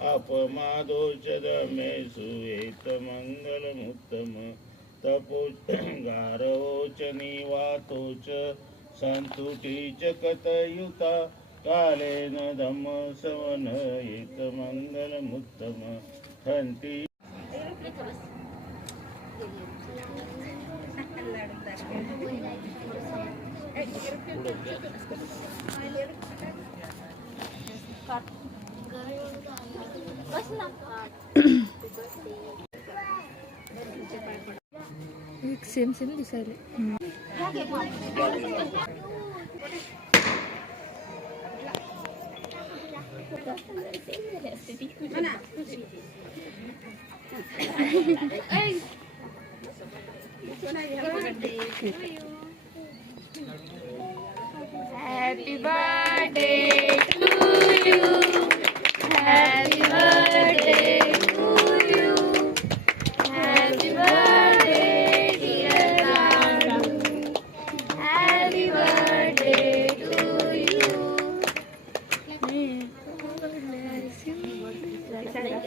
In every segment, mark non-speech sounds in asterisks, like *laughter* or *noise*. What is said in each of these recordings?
समादियामि बुद्ध बुद्धधम्मचमगमोऽस्तु मज्जपानञ्च संयमो अपमादोच दमेषु एतमङ्गलमुत्तम तपो गारवोच निवातो च सन्तुटी च कथयुता कालेन धम्मसवन एतमङ्गलमुत्तम हन्ति *laughs* एक same same दिसायले happy birthday to you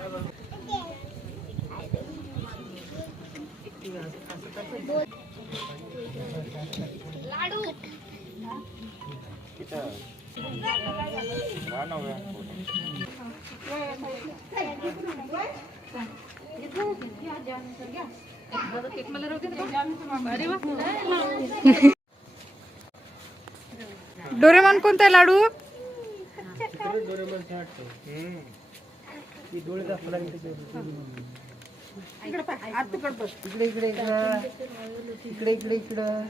बना डोरेमॉन कोणता आहे लाडू? इकडे इकडे इकडं इकडे. इकडे इकडं.